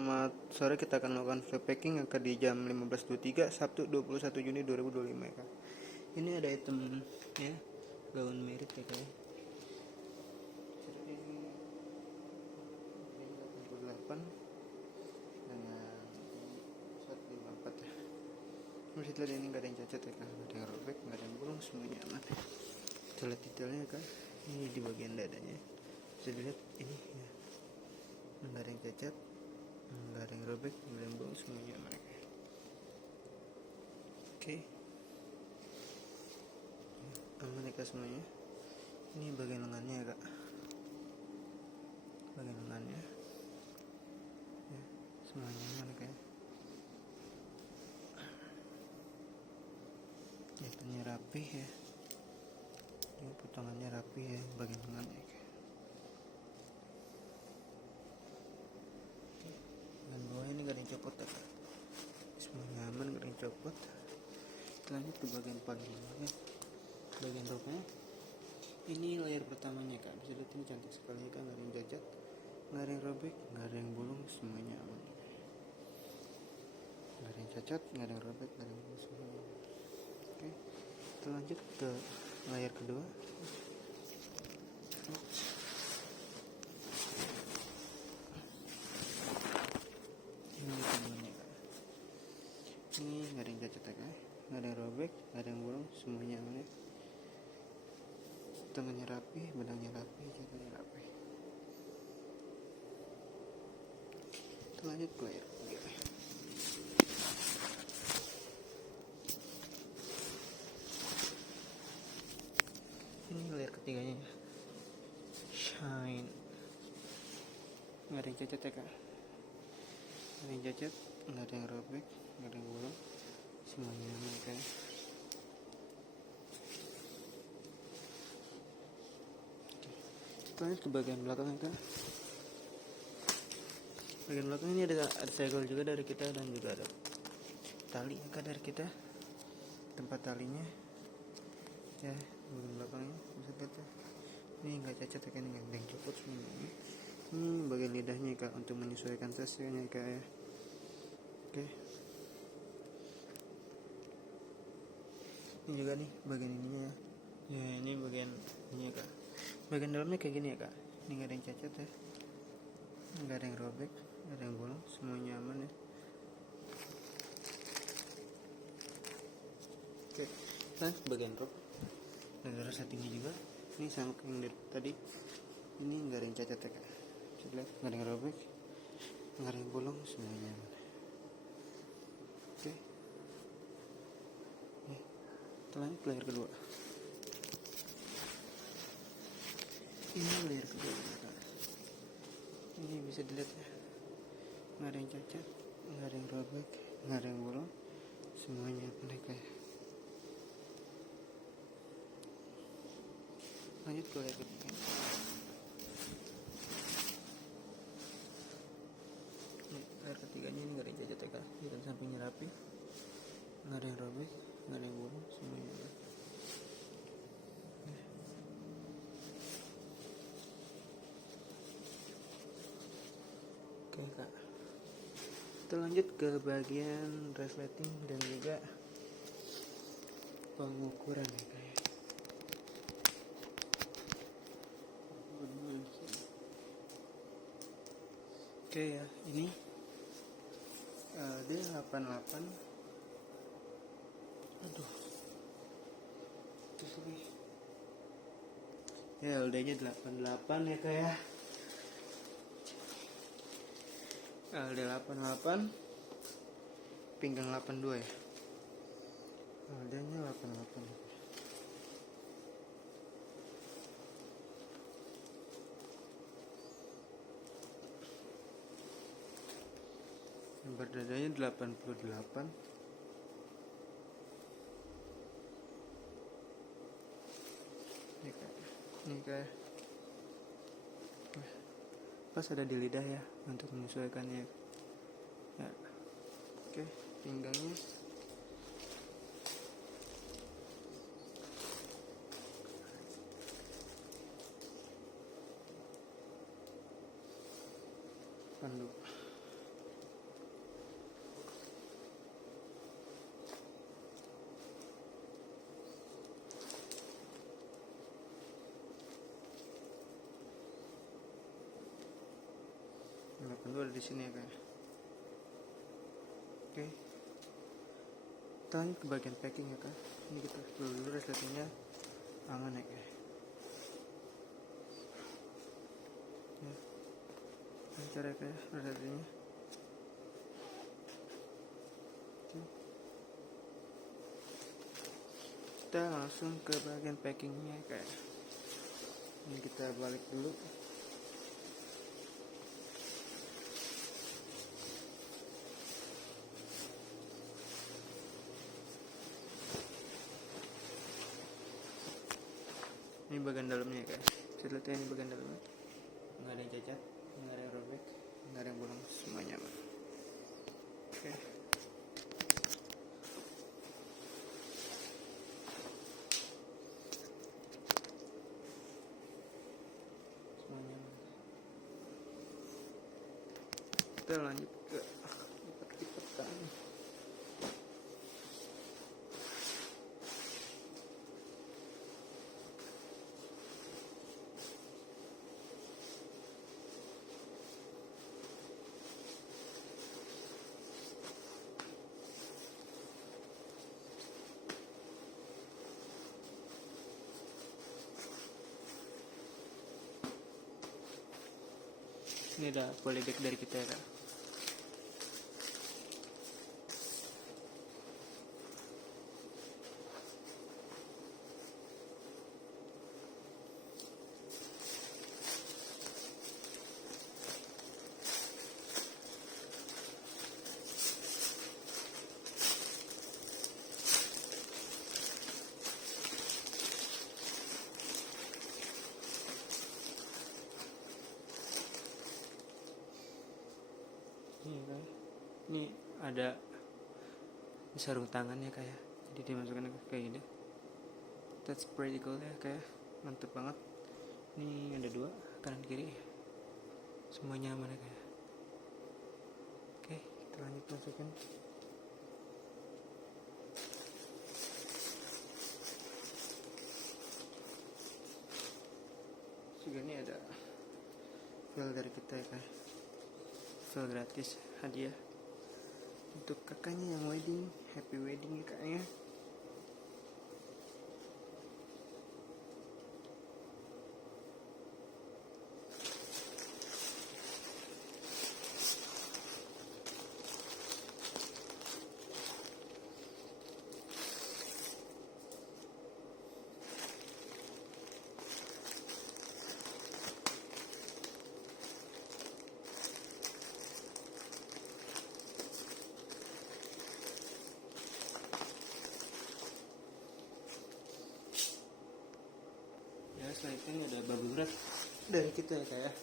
Selamat sore, kita akan melakukan flip packing akan di jam 15.23 Sabtu 21 Juni 2025 ya Kak. Ini ada item ya, gaun merit ya Kak. Jadi ini 88 dengan 154 ya. Masih lihat ini nggak ada yang cacat ya Kak, nggak ada yang robek, nggak ada yang bolong, semuanya aman. Kita lihat detailnya Kak. Ini di bagian dadanya. Bisa dilihat ini ya. Nggak ada yang cacat, nggak ada yang robek, nggak ada yang bolong, semuanya aman ya Kak. Oke, aman ya Kak semuanya. Ini bagian lengannya ya Kak, bagian lengannya ya, semuanya aman ya Kak. Jahitannya rapih ya, ini potongannya rapih ya, bagian lengannya ya Kak. Bagian bawah ini gak ada yang copot ya Kak, semuanya aman, gak ada yang copot. Lanjut ke bagian paling bawah ya, bagian roknya. Ini layar pertamanya Kak, bisa lihat ini cantik sekali ya Kak, nggak ada yang cacat, nggak ada yang robek, nggak ada yang bolong, semuanya aman ya Kak. Nggak ada yang cacat, nggak ada yang robek, nggak ada yang bolong, semuanya. Oke, kita lanjut ke layar kedua. Ini keduanya Kak, ini nggak ada yang cacat ya Kak, nggak ada yang robek, nggak ada yang bolong, semuanya aman ya. Tangannya rapi, benangnya rapi, jatuhnya rapi. Kita lanjut ke layar ketiga. Ini layar ketiganya ya, shine, nggak ada yang cacat ya Kak, nggak ada yang cacat, nggak ada yang robek, nggak ada yang bolong, semuanya aman ya Kak. Kita lanjut ke bagian belakang ya Kak. Bagian belakang ini ada segel juga dari kita, dan juga ada tali ya Kak dari kita, tempat talinya ya. Bagian belakangnya bisa lihat ya, ini nggak cacat ya Kak, ini nggak ada yang copot semuanya. Ini bagian lidahnya Kak, untuk menyesuaikan tesnya Kak ya. Oke, ini juga nih bagian ininya ya. Ya ini bagian ini ya Kak, bagian dalamnya kayak gini ya Kak. Ini nggak ada yang cacat ya, nggak ada yang robek, nggak ada yang bolong, semuanya aman ya. Oke, nah bagian rok ada settingnya juga. Ini sama yang dari tadi, ini nggak ada yang cacat ya Kak, bisa lihat nggak ada yang robek, nggak ada yang bolong, semuanya aman. Oke, kita lanjut ke layar kedua. Ini layar kedua Kak. Ini bisa dilihat ya, nggak ada yang cacat, nggak ada yang robek, nggak ada yang bolong, semuanya aman ya Kak. Lanjut ke layar ketiga. Layar ketiganya ini nggak ada yang cacat ya Kak, jahitan sampingnya rapi, nggak ada yang robek, nggak ada yang bolong, semuanya aman. Oke Kak, kita lanjut ke bagian resleting dan juga pengukuran ya Kak. Oke ya, ini dia 88. Aduh, terus lagi ya, LD nya 88 ya Kak ya. LD 88, pinggang 82 ya, LD nya 88. Lembar dadanya 88. Ini kayak pas ada di lidah ya, untuk menyesuaikannya ya. Oke, pinggangnya panduk. di sini ya kayak. Oke, kita lanjut ke bagian packing ya kak. Ini kita dulu resletingnya aman ya kak. Ya, lancar ya kak resletingnya. Kita langsung ke bagian packingnya kayak. Ini kita balik dulu. Ini bagian dalamnya guys. Saya lihat ini bagian dalamnya. Nggak ada yang cacat, nggak ada yang robek, nggak ada yang bolong, semuanya aman. Oke. Semuanya aman. Kita lanjut ke lipat-lipatan. Ini ada polybag dari kita ya kak. Ini kan, ini ada sarung tangannya kayak, jadi dimasukkan kayak gini. That's pretty cool ya kayak, mantep banget. Ini ada 2 kanan kiri, semuanya aman ya kayak. Oke, kita lanjut masukin. Juga ini ada file dari kita ya kayak. File gratis hadiah untuk kakaknya yang wedding. Happy wedding ya kakaknya. Setelah itu ini ada bubble wrap dari kita ya kayak.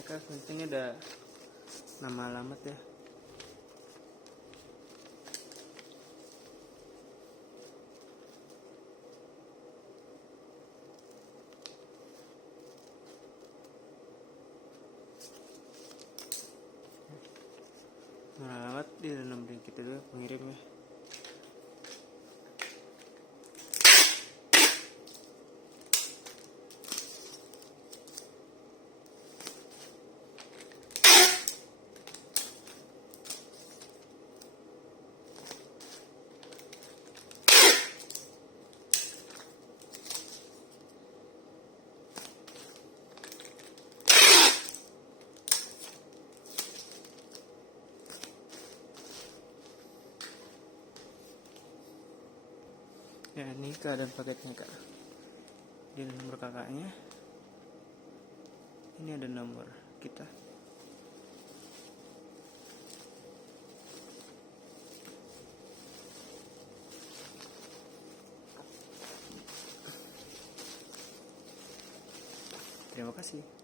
ya kak, penting ada nama alamat ya. Nama alamat di dalam link kita dulu pengirimnya. Ya, ini keadaan paketnya kak. Ini ada nomor kakaknya. Ini ada nomor kita. Terima kasih.